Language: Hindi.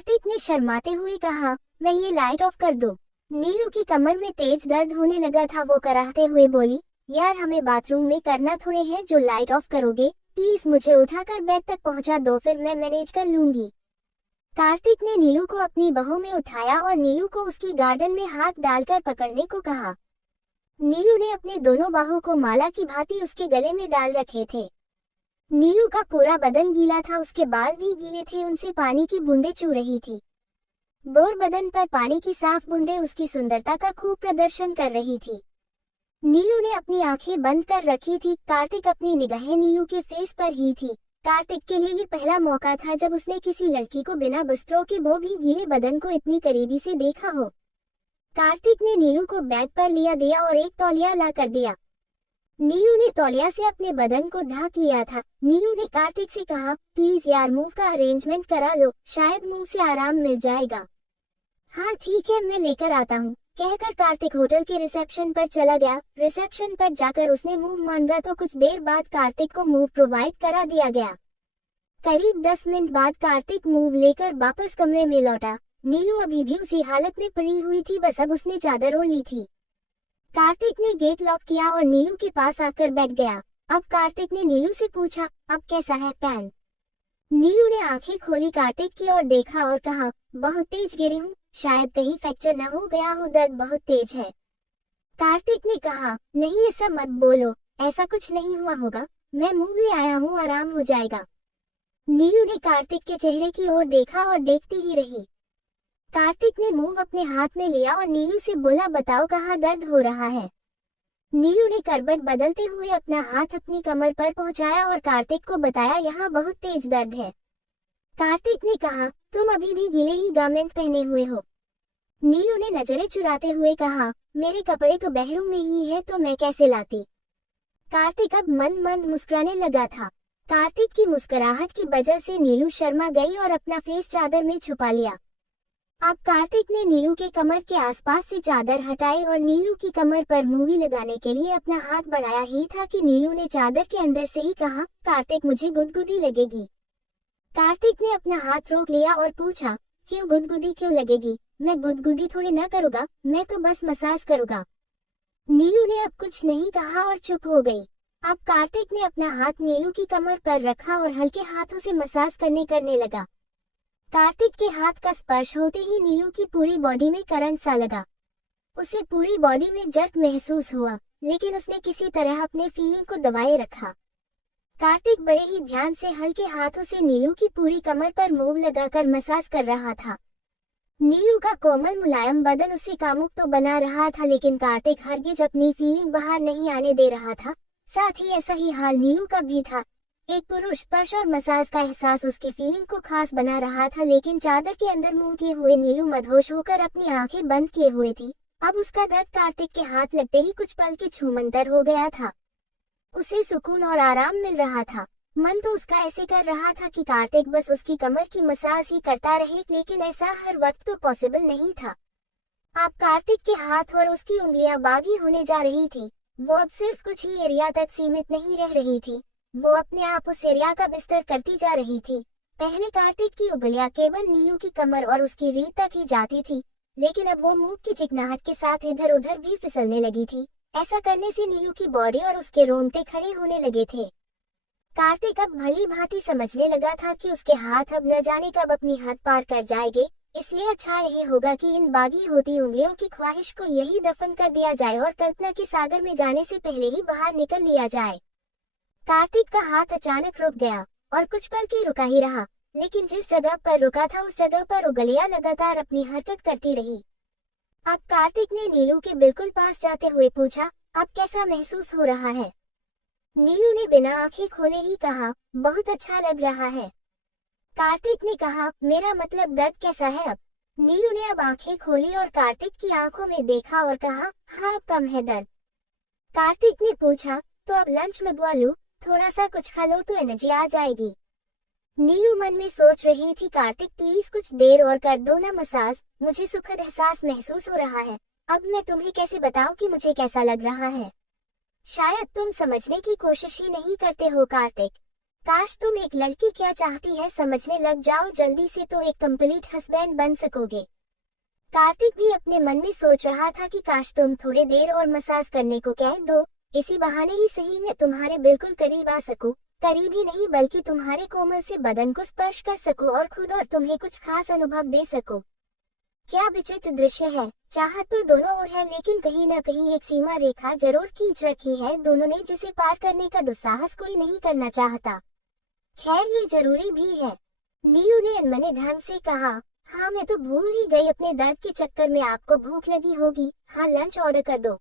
कार्तिक ने शर्माते हुए कहा, मैं ये लाइट ऑफ कर दूं। नीलू की कमर में तेज दर्द होने लगा था। वो कराहते हुए बोली, यार हमें बाथरूम में करना थोड़े है जो लाइट ऑफ करोगे, प्लीज मुझे उठाकर बेड तक पहुंचा दो, फिर मैं मैनेज कर लूंगी। कार्तिक ने नीलू को अपनी बाहों में उठाया और नीलू को उसकी गार्डन में हाथ डालकर पकड़ने को कहा। नीलू ने अपने दोनों बाहों को माला की भांति उसके गले में डाल रखे थे। नीलू का पूरा बदन गीला था, उसके बाल भी गीले थे, उनसे पानी की बूंदें चू रही थी। गोर बदन पर पानी की साफ बूंदें उसकी सुंदरता का खूब प्रदर्शन कर रही थी। नीलू ने अपनी आंखें बंद कर रखी थी। कार्तिक अपनी निगाहें नीलू के फेस पर ही थी। कार्तिक के लिए ये पहला मौका था जब उसने किसी लड़की को बिना वस्त्रों के, वो भी गीले बदन को, इतनी करीबी से देखा हो। कार्तिक ने नीलू को बेड पर लिया दिया और एक तौलिया ला कर दिया। नीलू ने तौलिया से अपने बदन को ढक लिया था। नीलू ने कार्तिक से कहा, प्लीज यार मूव का अरेंजमेंट करा लो, शायद मूव से आराम मिल जाएगा। हाँ ठीक है, मैं लेकर आता हूँ, कहकर कार्तिक होटल के रिसेप्शन पर चला गया। रिसेप्शन पर जाकर उसने मूव मांगा तो कुछ देर बाद कार्तिक को मूव प्रोवाइड करा दिया गया। करीब 10 मिनट बाद कार्तिक मूव लेकर वापस कमरे में लौटा। नीलू अभी भी उसी हालत में पड़ी हुई थी, बस अब उसने चादर ओढ़ ली थी। कार्तिक ने गेट लॉक किया और नीलू के पास आकर बैठ गया। अब कार्तिक ने नीलू से पूछा, अब कैसा है पैन? नीलू ने आंखें खोली, कार्तिक की ओर देखा और कहा, बहुत तेज गिरी हूँ, शायद कहीं फ्रैक्चर न हो गया हो, दर्द बहुत तेज है। कार्तिक ने कहा, नहीं ऐसा मत बोलो, ऐसा कुछ नहीं हुआ होगा, मैं मूव ले आया हूँ, आराम हो जाएगा। नीलू ने कार्तिक के चेहरे की ओर देखा और देखती ही रही। कार्तिक ने मूव अपने हाथ में लिया और नीलू से बोला, बताओ कहाँ दर्द हो रहा है? नीलू ने करवट बदलते हुए अपना हाथ अपनी कमर पर पहुंचाया और कार्तिक को बताया, यहाँ बहुत तेज दर्द है। कार्तिक ने कहा, तुम अभी भी गीले ही गारमेंट पहने हुए हो। नीलू ने नजरें चुराते हुए कहा, मेरे कपड़े तो बेडरूम में ही है, तो मैं कैसे लाती? कार्तिक अब मन मंद मुस्कुराने लगा था। कार्तिक की मुस्कुराहट की वजह से नीलू शर्मा गई और अपना फेस चादर में छुपा लिया। अब कार्तिक ने नीलू के कमर के आसपास से चादर हटाई और नीलू की कमर पर मूवी लगाने के लिए अपना हाथ बढ़ाया ही था कि नीलू ने चादर के अंदर से ही कहा, कार्तिक मुझे गुदगुदी लगेगी। कार्तिक ने अपना हाथ रोक लिया और पूछा, क्यों गुदगुदी क्यों लगेगी? मैं गुदगुदी थोड़ी ना करूँगा, मैं तो बस मसाज करूँगा। नीलू ने अब कुछ नहीं कहा और चुप हो गई। अब कार्तिक ने अपना हाथ नीलू की कमर पर रखा और हल्के हाथों से मसाज करने लगा। कार्तिक के हाथ का स्पर्श होते ही नीलू की पूरी बॉडी में करंट सा लगा। उसे पूरी बॉडी में जर्क महसूस हुआ, लेकिन उसने किसी तरह अपने फीलिंग को दबाए रखा। कार्तिक बड़े ही ध्यान से हल्के हाथों से नीलू की पूरी कमर पर मूव लगाकर मसाज कर रहा था। नीलू का कोमल मुलायम बदन उसे कामुक तो बना रहा था, लेकिन कार्तिक हरगिज अपनी फीलिंग बाहर नहीं आने दे रहा था। साथ ही ऐसा ही हाल नीलू का भी था। एक पुरुष स्पर्श और मसाज का एहसास उसकी फीलिंग को खास बना रहा था, लेकिन चादर के अंदर मुंह किए हुए नीलू मदहोश होकर अपनी आंखें बंद किए हुए थी। अब उसका दर्द कार्तिक के हाथ लगते ही कुछ पल के छूमंतर हो गया था। उसे सुकून और आराम मिल रहा था। मन तो उसका ऐसे कर रहा था कि कार्तिक बस उसकी कमर की मसाज ही करता रहे, लेकिन ऐसा हर वक्त तो पॉसिबल नहीं था। अब कार्तिक के हाथ और उसकी उंगलियां बागी होने जा रही थी। वो अब सिर्फ कुछ ही एरिया तक सीमित नहीं रह रही थी, वो अपने आप उस एरिया का विस्तार करती जा रही थी। पहले कार्तिक की उंगलियां केवल नीलू की कमर और उसकी रीढ़ तक ही जाती थी, लेकिन अब वो मुंह की चिकनाहट के साथ इधर उधर भी फिसलने लगी थी। ऐसा करने से नीलू की बॉडी और उसके रोंगटे खड़े होने लगे थे। कार्तिक अब भली भांति समझने लगा था कि उसके हाथ अब न जाने कब अपनी हद पार कर जाएंगे, इसलिए अच्छा यही होगा कि इन बागी होती उंगलियों की ख्वाहिश को यही दफन कर दिया जाए और कल्पना के सागर में जाने से पहले ही बाहर निकल लिया जाए। कार्तिक का हाथ अचानक रुक गया और कुछ पल के रुका ही रहा, लेकिन जिस जगह पर रुका था उस जगह पर उंगलियां लगातार अपनी हरकत करती रही। अब कार्तिक ने नीलू के बिल्कुल पास जाते हुए पूछा, अब कैसा महसूस हो रहा है? नीलू ने बिना आंखें खोले ही कहा, बहुत अच्छा लग रहा है। कार्तिक ने कहा, मेरा मतलब दर्द कैसा है अब? नीलू ने अब आंखें खोली और कार्तिक की आंखों में देखा और कहा, हाँ अब कम है दर्द। कार्तिक ने पूछा, तो अब लंच मंगवा लूं? थोड़ा सा कुछ खा लो तो एनर्जी आ जाएगी। नीलू मन में सोच रही थी, कार्तिक प्लीज कुछ देर और कर दो ना मसाज, मुझे सुखद एहसास महसूस हो रहा है। अब मैं तुम्हें कैसे बताऊं कि मुझे कैसा लग रहा है? शायद तुम समझने की कोशिश ही नहीं करते हो कार्तिक। काश तुम एक लड़की क्या चाहती है समझने लग जाओ जल्दी से, तो एक कंप्लीट हस्बैंड बन सकोगे। कार्तिक भी अपने मन में सोच रहा था कि काश तुम थोड़े देर और मसाज करने को कह दो, इसी बहाने ही सही मैं तुम्हारे बिल्कुल करीब आ सकूं, करीब ही नहीं बल्कि तुम्हारे कोमल से बदन को स्पर्श कर सकूं और खुद और तुम्हें कुछ खास अनुभव दे सकूं। क्या विचित्र दृश्य है। चाहत तो दोनों ओर है लेकिन कहीं न कहीं एक सीमा रेखा जरूर खींच रखी है दोनों ने, जिसे पार करने का दुस्साहस कोई नहीं करना चाहता। खैर ये जरूरी भी है। नीलू ने अनमने ढंग से कहा। हाँ मैं तो भूल ही गई, अपने दर्द के चक्कर में आपको भूख लगी होगी। हाँ लंच ऑर्डर कर दो।